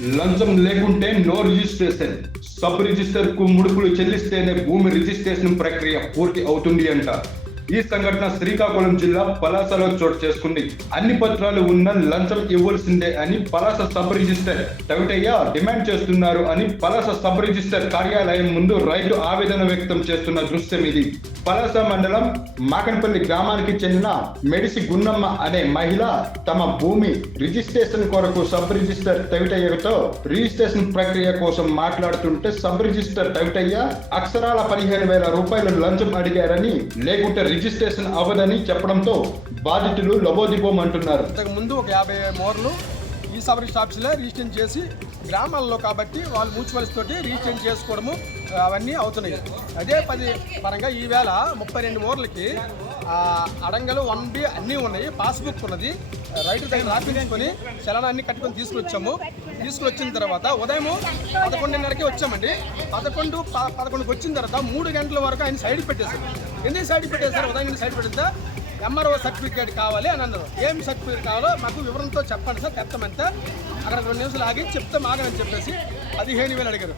లంచం లేకుంటే no registration. Sub register కు ముడుపులు చెల్లిస్తేనే భూమి రిజిస్ట్రేషన్ ప్రక్రియ పూర్తి అవుతుంది అంట. ఈ సంఘటన శ్రీకాకుళం జిల్లా పలాసలో చోటు చేసుకుంది. అన్ని పత్రాలు ఉన్న లంచం ఇవ్వాల్సిందే అని Palasa sub register Tavitayya demand చేస్తున్నారు అని పలాస సబ్ రిజిస్టర్ కార్యాలయం ముందు రైతు ఆవేదన వ్యక్తం చేస్తున్న దృశ్యం ఇది. పలాస మండలం మాకనపల్లి గ్రామానికి చెందిన మెడిసి గున్నమ్మ అనే మహిళ తమ భూమి రిజిస్ట్రేషన్ కొరకు సబ్ రిజిస్టర్ తవిటయ్యతో రిజిస్ట్రేషన్ ప్రక్రియ కోసం మాట్లాడుతుంటే సబ్ రిజిస్టర్ తవిటయ్య అక్షరాల 15,000 రూపాయలు లంచం అడిగారని, లేకుంటే రిజిస్ట్రేషన్ అవ్వదని చెప్పడంతో బాధితులు లబోదిబోమంటున్నారు. ఇంతకు ముందు ఒక 50 మోర్లు ఈ సబ్ రిజిస్టర్ ఆఫీసులో రిజిస్ట్రేషన్ చేసి గ్రామాల్లో కాబట్టి వాళ్ళు మ్యూచువల్స్ తోటి రిజిస్ట్రేషన్ చేసుకోవడము అవన్నీ అవుతున్నాయి. అదే పరంగా ఈవేళ 32 మోర్లకి అడంగలు 1B అన్నీ ఉన్నాయి, పాస్బుక్ ఉన్నది, రైతు దగ్గర రాపించుకొని చలనాన్ని కట్టుకొని తీసుకువచ్చిన తర్వాత ఉదయం 11:30కి వచ్చామండి. 11:11కి వచ్చిన తర్వాత 3 గంటల వరకు ఆయన సైడ్ పెట్టేశారు. ఎందుకు సైడ్ పెట్టేశారు? ఉదయం సైడ్ పెడితే MRO సర్టిఫికేట్ కావాలి అని అన్నారు. ఏం సర్టిఫికేట్ కావాలో మాకు వివరంతో చెప్పండి సార్, తెస్తామంటే అక్కడ 2 నిమిషాలు ఆగి చెప్తే మాగని చెప్పేసి 15,000 అడిగారు.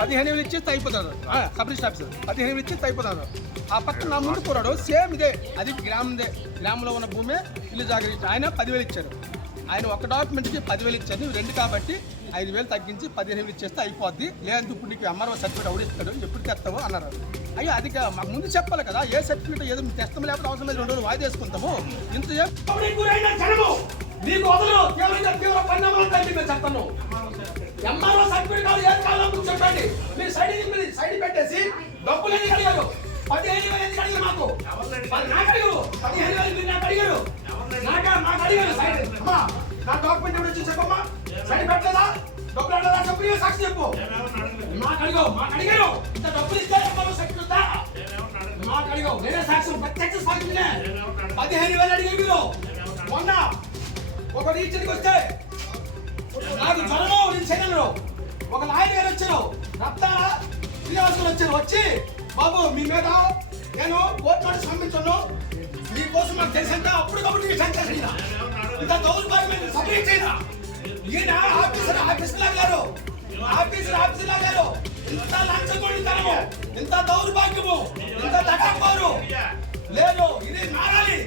15,000 ఇచ్చేస్తే అయిపోతారు. సబ్ రిజిస్టర్ ఆఫీసర్ 15,000 ఇచ్చేస్తే అయిపోతారు. ఆ పక్కన నా ముందు కూడాడు సేమ్ ఇదే, అది గ్రామంలో ఉన్న భూమే ఇల్లు జాగ్రత్త. ఆయన 10,000 ఇచ్చారు. ఆయన ఒక డాక్యుమెంట్కి 10,000 ఇచ్చారు. నువ్వు 2 కాబట్టి 5,000 తగ్గించి 15,000 ఇచ్చేస్తే అయిపోద్ది, లేదంటే ఇప్పుడు నీకు MRO సర్టిఫికేట్ ఎవడిస్తాడు, ఎప్పుడు తెస్తావు అన్నారు. అయ్యో అది మాకు ముందు చెప్పాలి కదా, ఏ సర్టిఫికేట్ ఏదో తెస్తాము, లేకపోతే అవసరం లేదు 2 రోజులు వాయిదా వేసుకుంటాము. ఇంత పెట్టేసి డబ్బులు ఎందుకు అడిగారు? 15,000 ఎందుకు అడిగారు? మాకు నాకు అడిగారు 15,000 నాకు అడిగారు. నాకు అడిగారు సైడ్ అమ్మా, నా డాక్యుమెంట్ ఎవరు వచ్చి చెప్పమ్మా, సైడ్ పెట్టలేదా? డబ్బులు అడగదా? చెప్పు, సాక్షి చెప్పు. మాకు అడిగారు ఇంత డబ్బులు ఇస్తే సర్టిఫికేట్ మాకు అడిగావు, నేనే సాక్షి ప్రత్యక్ష సాక్షినే. 15,000 అడిగారు మీరు. మొన్న ఒక రీచర్కి వస్తే నాకు జ్వరము, నేను చేయను. ఒక లాయర్ గారు వచ్చారు, రక్తాల శ్రీనివాసులు వచ్చారు. వచ్చి బాబు మీ మీద నేను కోర్టు నోటీస్ పంపించాను, మీకోసం నాకు తెలిసంట అప్పుడు ఇంత దౌర్భాగ్యమైన సబ్మిట్ చేయదా? ఈయన ఆఫీసర్ లాగారు ఇంత లంచగొండితనము, ఇంత దౌర్భాగ్యము, ఇంత దట్టపోరు లేదు. ఇది మారాలి.